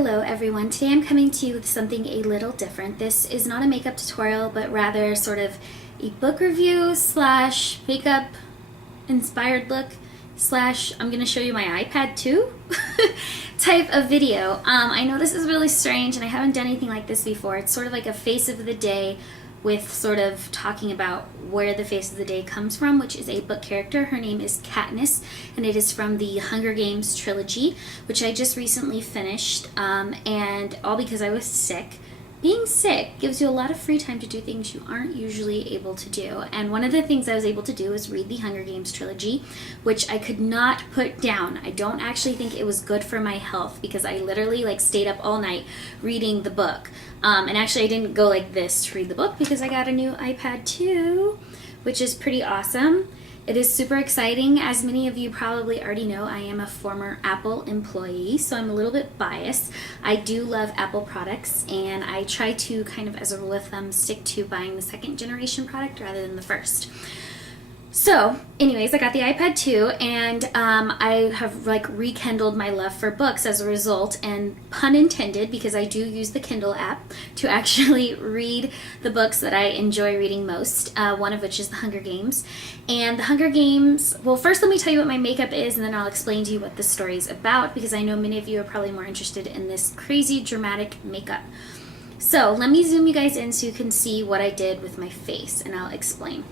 Hello everyone, today I'm coming to you with something a little different. This is not a makeup tutorial, but rather sort of a book review slash makeup inspired look slash I'm going to show you my iPad too type of video. I know this is really strange and I haven't done anything like this before. It's sort of like a face of the day with sort of talking about where the face of the day comes from, which is a book character. Her name is Katniss, and it is from the Hunger Games trilogy, which I just recently finished, and all because I was sick. Being sick gives you a lot of free time to do things you aren't usually able to do, and one of the things I was able to do is read the Hunger Games trilogy, which I could not put down. I don't actually think it was good for my health because I literally stayed up all night reading the book. And actually I didn't go like this to read the book because I got a new iPad too, which is pretty awesome. It is super exciting. As many of you probably already know, I am a former Apple employee, so I'm a little bit biased. I do love Apple products, and I try to kind of, as a rule of thumb, stick to buying the second generation product rather than the first. So, anyways, I got the iPad too, and I have rekindled my love for books as a result, and pun intended, because I do use the Kindle app to actually read the books that I enjoy reading most, one of which is The Hunger Games. And The Hunger Games, well, first let me tell you what my makeup is, and then I'll explain to you what the story is about, because I know many of you are probably more interested in this crazy dramatic makeup. So, let me zoom you guys in so you can see what I did with my face, and I'll explain.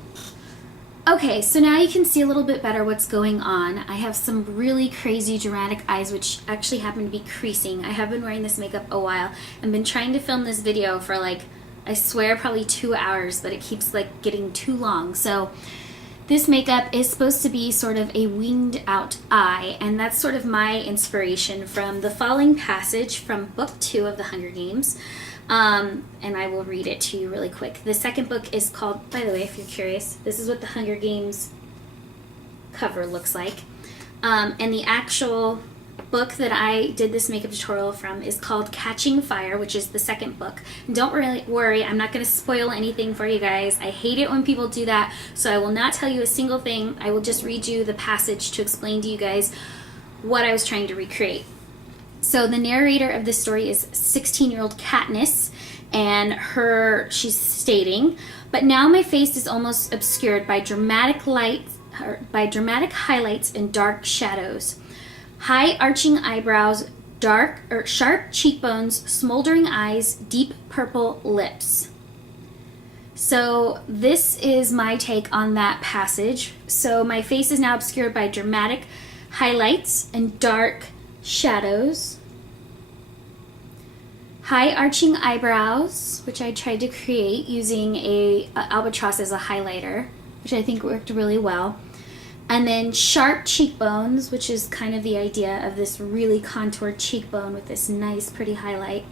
Okay, so now you can see a little bit better what's going on. I have some really crazy dramatic eyes, which actually happen to be creasing. I have been wearing this makeup a while and been trying to film this video for I swear probably 2 hours, but it keeps getting too long. So this makeup is supposed to be sort of a winged out eye, and that's sort of my inspiration from the following passage from book 2 of The Hunger Games. And I will read it to you really quick. The second book is called, by the way, if you're curious, this is what the Hunger Games cover looks like. And the actual book that I did this makeup tutorial from is called Catching Fire, which is the second book. And don't really worry, I'm not going to spoil anything for you guys. I hate it when people do that, so I will not tell you a single thing. I will just read you the passage to explain to you guys what I was trying to recreate. So the narrator of this story is 16-year-old Katniss, and she's stating, "But now my face is almost obscured by dramatic highlights and dark shadows. High arching eyebrows, sharp cheekbones, smoldering eyes, deep purple lips." So this is my take on that passage. So my face is now obscured by dramatic highlights and dark shadows, high arching eyebrows, which I tried to create using a albatross as a highlighter, which I think worked really well, and then sharp cheekbones, which is kind of the idea of this really contoured cheekbone with this nice pretty highlight,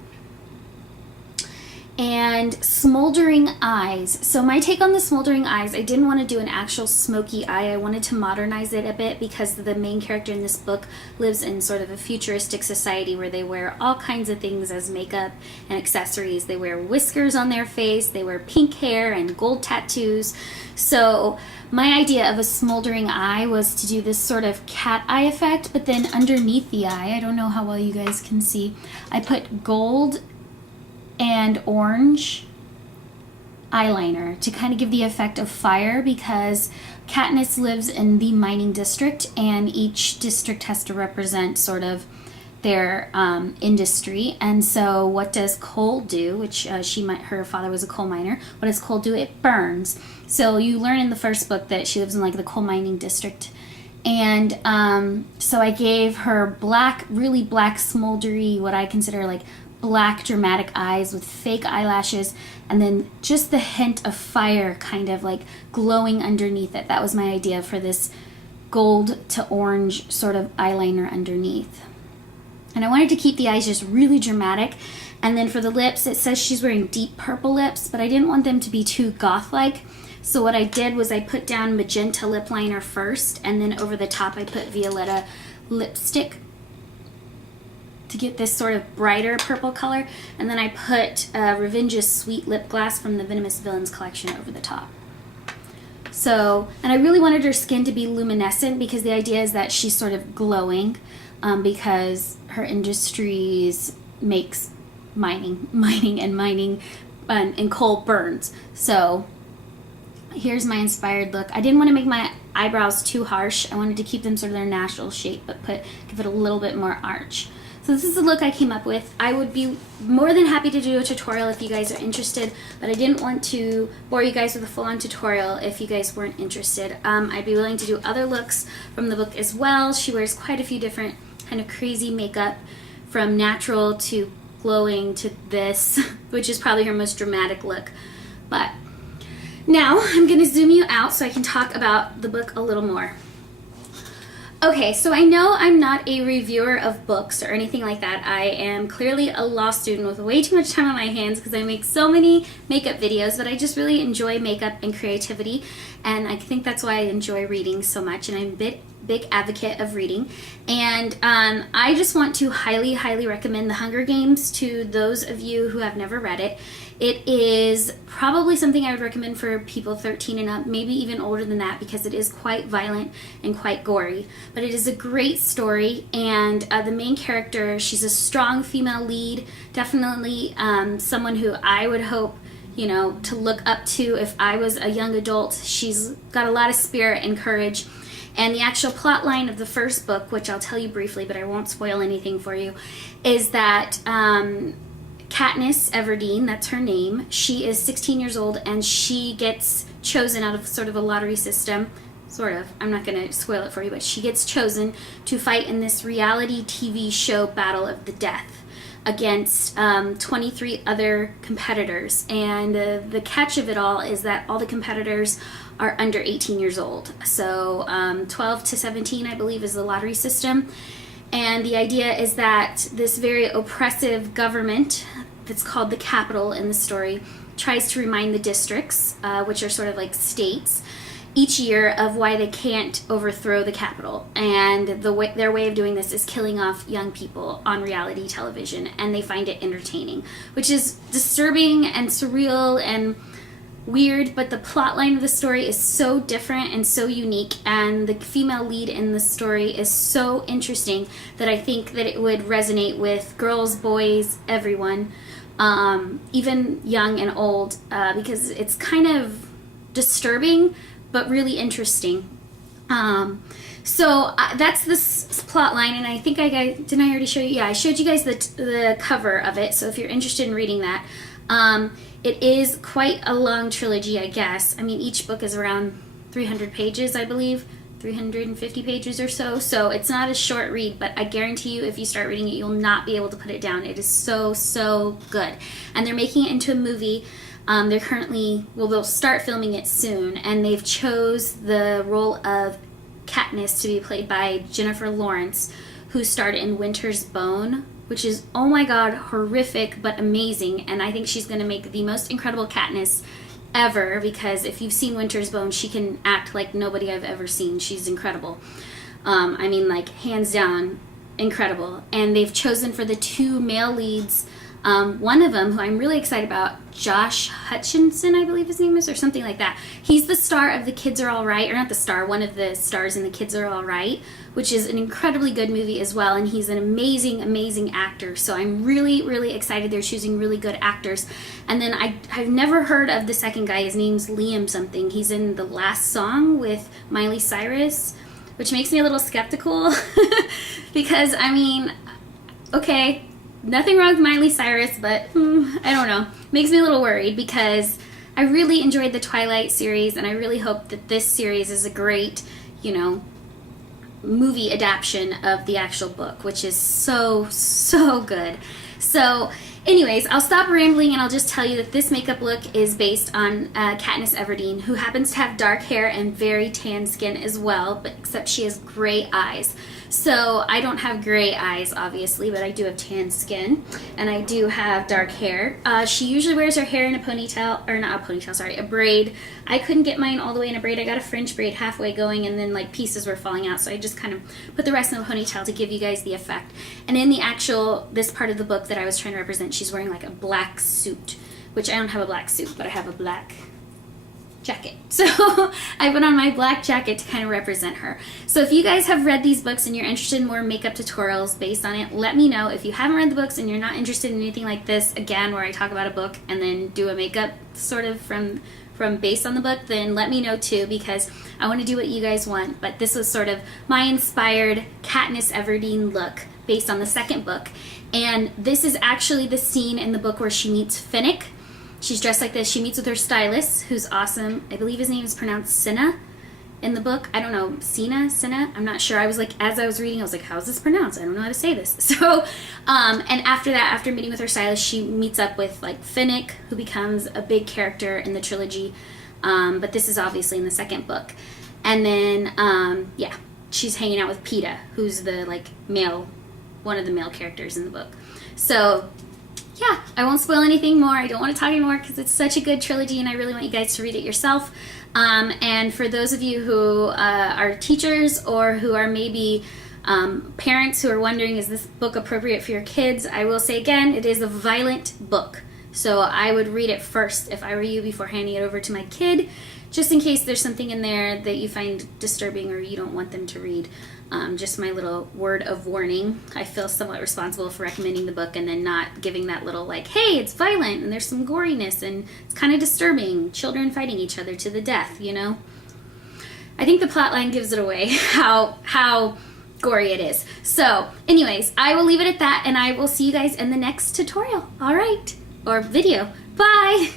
and smoldering eyes. So my take on the smoldering eyes, I didn't want to do an actual smoky eye. I wanted to modernize it a bit because the main character in this book lives in sort of a futuristic society where they wear all kinds of things as makeup and accessories. They wear whiskers on their face, they wear pink hair and gold tattoos. So my idea of a smoldering eye was to do this sort of cat eye effect, but then underneath the eye, I don't know how well you guys can see, I put gold and orange eyeliner to kind of give the effect of fire, because Katniss lives in the mining district and each district has to represent sort of their industry. And so what does coal do, which her father was a coal miner, what does coal do? It burns. So you learn in the first book that she lives in the coal mining district. And so I gave her really black smoldery, what I consider black dramatic eyes with fake eyelashes, and then just the hint of fire kind of glowing underneath it. That was my idea for this gold to orange sort of eyeliner underneath. And I wanted to keep the eyes just really dramatic. And then for the lips, it says she's wearing deep purple lips, but I didn't want them to be too goth-like. So what I did was I put down magenta lip liner first, and then over the top I put Violetta lipstick to get this sort of brighter purple color, and then I put Revenge's Sweet Lip Gloss from the Venomous Villains collection over the top. So, and I really wanted her skin to be luminescent because the idea is that she's sort of glowing because her industries makes mining and coal burns. So here's my inspired look. I didn't want to make my eyebrows too harsh. I wanted to keep them sort of their natural shape, but give it a little bit more arch. So this is the look I came up with. I would be more than happy to do a tutorial if you guys are interested, but I didn't want to bore you guys with a full-on tutorial if you guys weren't interested. I'd be willing to do other looks from the book as well. She wears quite a few different kind of crazy makeup, from natural to glowing to this, which is probably her most dramatic look. But now I'm going to zoom you out so I can talk about the book a little more. Okay, so I know I'm not a reviewer of books or anything like that. I am clearly a law student with way too much time on my hands because I make so many makeup videos, but I just really enjoy makeup and creativity, and I think that's why I enjoy reading so much, and I'm a big advocate of reading. And I just want to highly, highly recommend The Hunger Games to those of you who have never read it. It is probably something I would recommend for people 13 and up, maybe even older than that, because it is quite violent and quite gory. But it is a great story, and the main character, she's a strong female lead, definitely someone who I would hope, you know, to look up to if I was a young adult. She's got a lot of spirit and courage. And the actual plot line of the first book, which I'll tell you briefly, but I won't spoil anything for you, is that Katniss Everdeen, that's her name, she is 16 years old, and she gets chosen out of sort of a lottery system, sort of, I'm not going to spoil it for you, but she gets chosen to fight in this reality TV show Battle of the Death against 23 other competitors. And the catch of it all is that all the competitors are under 18 years old. So 12 to 17, I believe, is the lottery system. And the idea is that this very oppressive government that's called the Capitol in the story tries to remind the districts, which are sort of like states, each year of why they can't overthrow the Capitol. And their way of doing this is killing off young people on reality television, and they find it entertaining, which is disturbing and surreal and weird, but the plot line of the story is so different and so unique, and the female lead in the story is so interesting that I think that it would resonate with girls, boys, everyone, even young and old, because it's kind of disturbing but really interesting. So that's this plot line, and I think didn't I already show you? Yeah, I showed you guys the cover of it, so if you're interested in reading that. It is quite a long trilogy, I guess. I mean, each book is around 300 pages, I believe, 350 pages or so. So it's not a short read, but I guarantee you if you start reading it, you'll not be able to put it down. It is so, so good. And they're making it into a movie. They're currently, they'll start filming it soon, and they've chose the role of Katniss to be played by Jennifer Lawrence, who starred in Winter's Bone, which is, oh my god, horrific but amazing, and I think she's going to make the most incredible Katniss ever, because if you've seen Winter's Bone, she can act like nobody I've ever seen. She's incredible. I mean, like, hands down, incredible. And they've chosen for the two male leads, one of them, who I'm really excited about, Josh Hutcherson, I believe his name is, or something like that. He's the star of The Kids Are All Right, or not the star, one of the stars in The Kids Are All Right, which is an incredibly good movie as well, and he's an amazing, amazing actor. So I'm really, really excited they're choosing really good actors. And then I've never heard of the second guy. His name's Liam something. He's in The Last Song with Miley Cyrus, which makes me a little skeptical because, I mean, okay, nothing wrong with Miley Cyrus, but I don't know. Makes me a little worried because I really enjoyed the Twilight series, and I really hope that this series is a great, movie adaptation of the actual book, which is so, so good. So anyways, I'll stop rambling and I'll just tell you that this makeup look is based on Katniss Everdeen, who happens to have dark hair and very tan skin as well, but except she has gray eyes. So I don't have gray eyes, obviously, but I do have tan skin, and I do have dark hair. She usually wears her hair in a ponytail, or not a ponytail, sorry, a braid. I couldn't get mine all the way in a braid. I got a French braid halfway going, and then like pieces were falling out, so I just kind of put the rest in a ponytail to give you guys the effect. And in this part of the book that I was trying to represent, she's wearing like a black suit, which I don't have a black suit, but I have a black jacket. So I put on my black jacket to kind of represent her. So if you guys have read these books and you're interested in more makeup tutorials based on it, let me know. If you haven't read the books and you're not interested in anything like this, again, where I talk about a book and then do a makeup sort of from based on the book, then let me know too, because I want to do what you guys want. But this was sort of my inspired Katniss Everdeen look based on the second book. And this is actually the scene in the book where she meets Finnick. She's dressed like this. She meets with her stylist, who's awesome. I believe his name is pronounced Cinna in the book. I don't know, Cinna? I'm not sure. I was like, as I was reading, I was like, how's this pronounced? I don't know how to say this. So, and after that, after meeting with her stylist, she meets up with like Finnick, who becomes a big character in the trilogy. But this is obviously in the second book. And then, yeah, she's hanging out with Peeta, who's the like one of the male characters in the book. So, yeah, I won't spoil anything more. I don't want to talk anymore because it's such a good trilogy and I really want you guys to read it yourself. And for those of you who are teachers or who are maybe parents who are wondering, is this book appropriate for your kids? I will say again, it is a violent book. So I would read it first if I were you before handing it over to my kid, just in case there's something in there that you find disturbing or you don't want them to read. Just my little word of warning. I feel somewhat responsible for recommending the book and then not giving that little like, hey, it's violent and there's some goriness and it's kind of disturbing. Children fighting each other to the death, you know? I think the plotline gives it away how gory it is. So, anyways, I will leave it at that and I will see you guys in the next tutorial. All right. Or video. Bye!